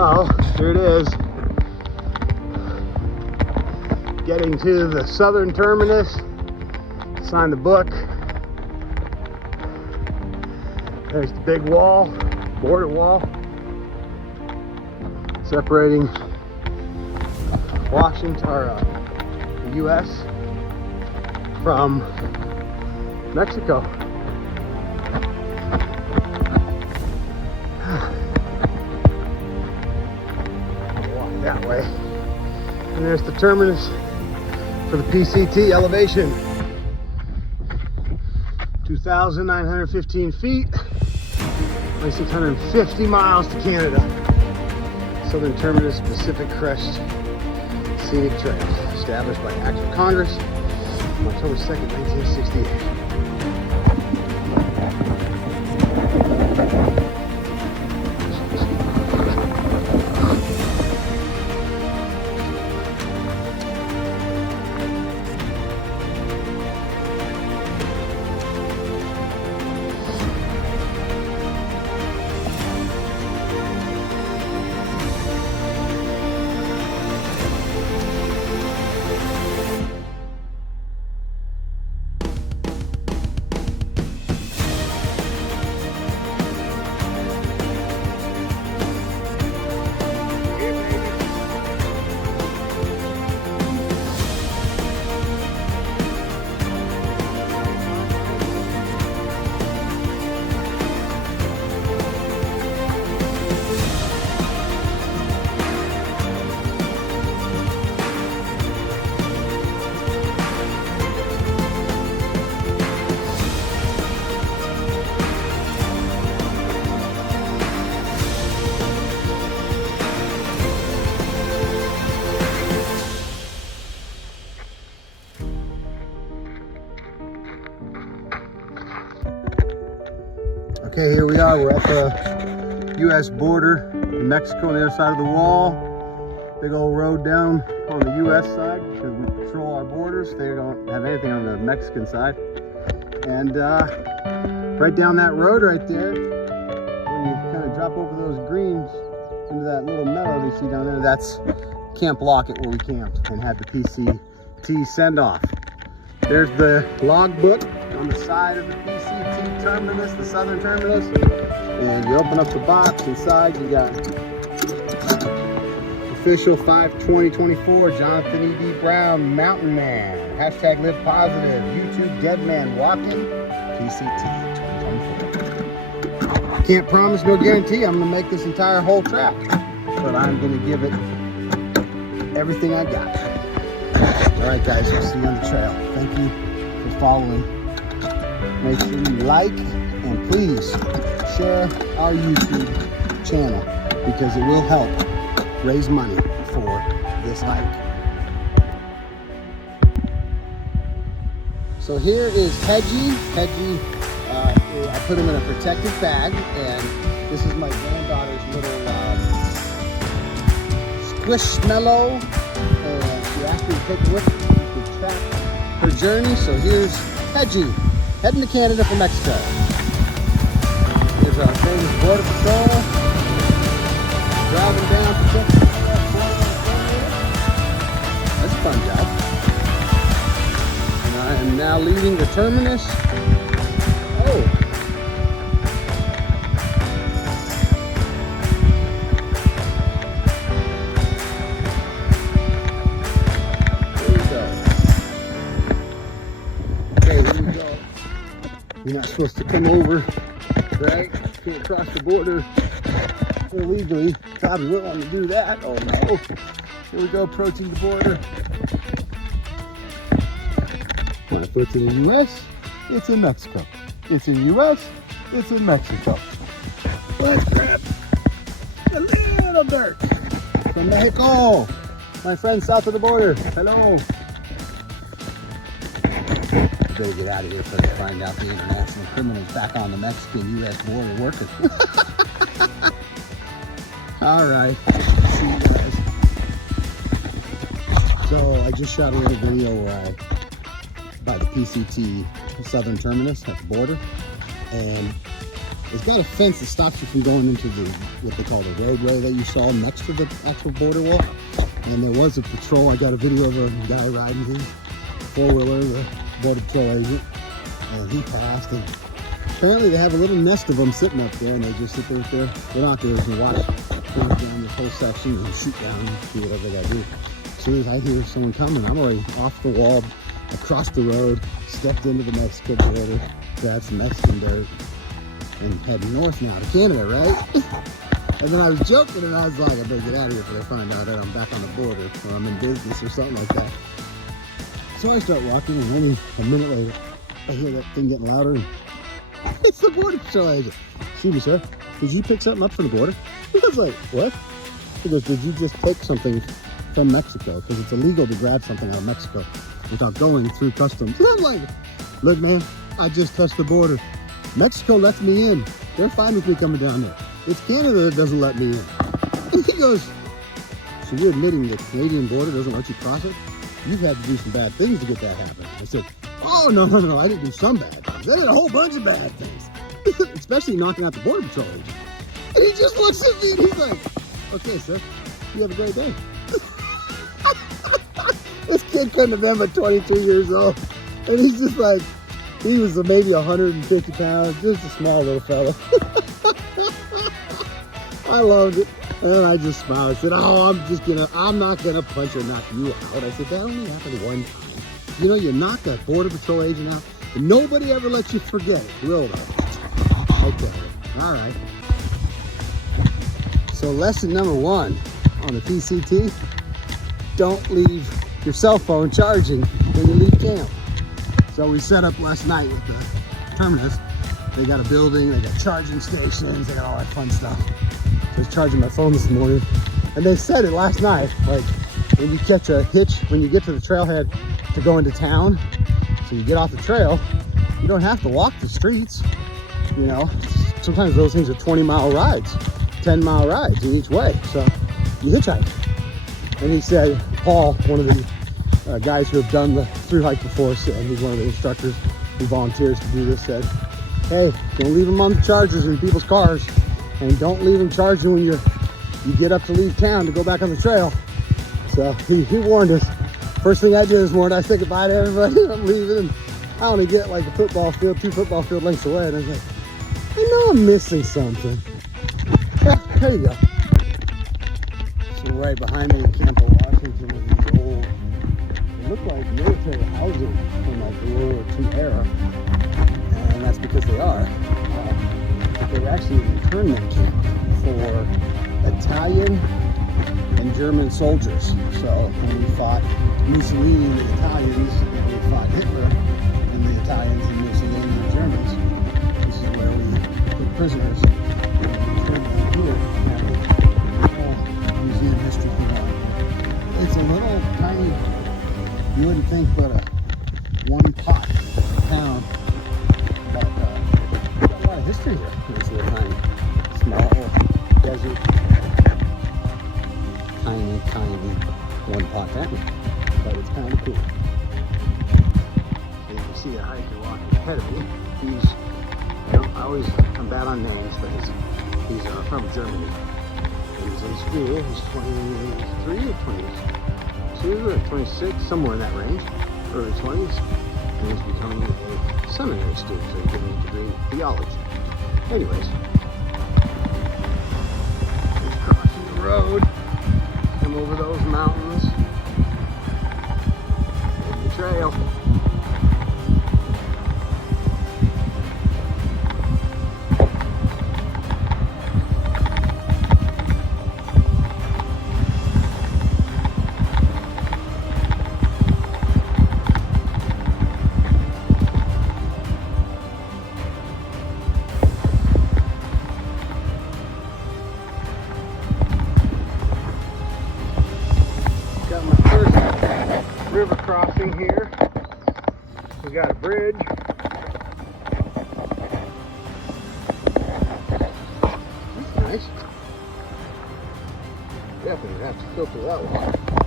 Well, here it is. Getting to the southern terminus. Sign the book. There's the big wall, border wall, separating Washington, or the U.S. from Mexico. Walk that way. And there's the terminus for the PCT elevation. 2,915 feet, 2,650 miles to Canada. Southern Terminus, Pacific Crest Scenic Trail, established by Act of Congress on October 2nd, 1968. Okay, here we are. We're at the U.S. border in Mexico on the other side of the wall. Big old road down on the U.S. side because we patrol our borders. They don't have anything on the Mexican side. And right down that road right there, where you kind of drop over those greens into that little meadow you see down there, that's Camp Lockett, where we camped and had the PCT send off. There's the logbook on the side of the PCT terminus, the southern terminus, and you open up the box. Inside you got official 5/20/24 Jonathan E.D. Brown Mountain Man, hashtag live positive, YouTube DeadManWalking, PCT 2024. Can't promise, no guarantee I'm gonna make this entire whole track, but I'm gonna give it everything I got. All right, guys, we'll see you on the trail. Thank you for following. Make sure you like and please share our YouTube channel because it will help raise money for this hike. So here is Hedgi. Hedgi, I put him in a protective bag, and this is my granddaughter's little squishmallow. She asked me to take a look to track her journey. So here's Hedgi, heading to Canada from Mexico. Here's our famous border patrol, driving down Pacific Crest Trail. That's a fun job. And I am now leaving the terminus. Oh. You're not supposed to come over, right? Can't cross the border illegally. Probably wouldn't want to do that. Oh no. Here we go, approaching the border. When if it's in the U.S., it's in Mexico. It's in the U.S., it's in Mexico. Let's grab a little dirt from Mexico. My friends south of the border. Hello. Better get out of here before they find out the international criminals back on the Mexican-U.S. border working. All right. See you guys. So I just shot a little video about the PCT southern terminus at the border, and it's got a fence that stops you from going into what they call the roadway that you saw next to the actual border wall. And there was a patrol. I got a video of a guy riding his four-wheeler, the border patrol agent, and he passed. And apparently they have a little nest of them sitting up there, and they just sit there with their binoculars and watch down this whole section and shoot down and do whatever they gotta do. As soon as I hear someone coming, I'm already off the wall, across the road, stepped into the Mexico border, grabbed some Mexican dirt, and heading north now to Canada, right? And then I was joking, and I was like, I better get out of here before they find out that I'm back on the border, or I'm in business or something like that. So I start walking, and maybe a minute later, I hear that thing getting louder, and it's the border patrol agent. Excuse me, sir, did you pick something up from the border? I was like, what? He goes, did you just take something from Mexico? Because it's illegal to grab something out of Mexico without going through customs. And I'm like, look, man, I just touched the border. Mexico lets me in. They're fine with me coming down there. It's Canada that doesn't let me in. And he goes, so you're admitting the Canadian border doesn't let you cross it? You've had to do some bad things to get that happen. I said, oh, no, I didn't do some bad things. I did a whole bunch of bad things. Especially knocking out the border patrol agent. And he just looks at me and he's like, okay, sir, you have a great day. This kid couldn't have been but 22 years old. And he's just like, he was maybe 150 pounds, just a small little fella. I loved it. And then I just smiled. I said, oh, I'm not gonna punch or knock you out. I said, that only happened one time. You know, you knock that border patrol agent out, and nobody ever lets you forget it, will they? Okay, all right. So lesson number 1 on the PCT, don't leave your cell phone charging when you leave camp. So we set up last night with the Terminus. They got a building, they got charging stations, they got all that fun stuff. So I was charging my phone this morning, and they said it last night, like when you catch a hitch, when you get to the trailhead to go into town, so you get off the trail, you don't have to walk the streets, you know. Sometimes those things are 20-mile rides, 10-mile rides in each way, so you hitchhike. And he said, Paul, one of the guys who have done the thru hike before, and he's one of the instructors who volunteers to do this, said, hey, don't leave them on the chargers in people's cars, and don't leave them charging when you get up to leave town to go back on the trail. So he warned us. First thing I did this morning, I said goodbye to everybody. I'm leaving, and I only get like a football field, 2 football field lengths away, and I was like, I know I'm missing something. Yeah, there you go. So right behind me in Campo, Washington, is these old, they look like military housing from like the World War II era, and that's because they are. They were actually an internment camp for Italian and German soldiers. So when we fought Mussolini and the Italians, and we fought Hitler and the Italians and Mussolini and the Germans, this is where we put prisoners. Here, museum history. It's a little tiny, you wouldn't think, but a one-pot town. But got a lot of history here. It's a little tiny, small desert, tiny one-pot town. But it's kind of cool. So you can see a hiker walking ahead of me. I'm bad on names, but he's from Germany. He's in school. He's 23 or 22 or 26, somewhere in that range, early 20s. And he's becoming a seminary student, so he's getting a degree in theology. Anyways, he's crossing the road, come over those mountains, hit the trail. River crossing here. We got a bridge. That's nice. Definitely have to filter that water.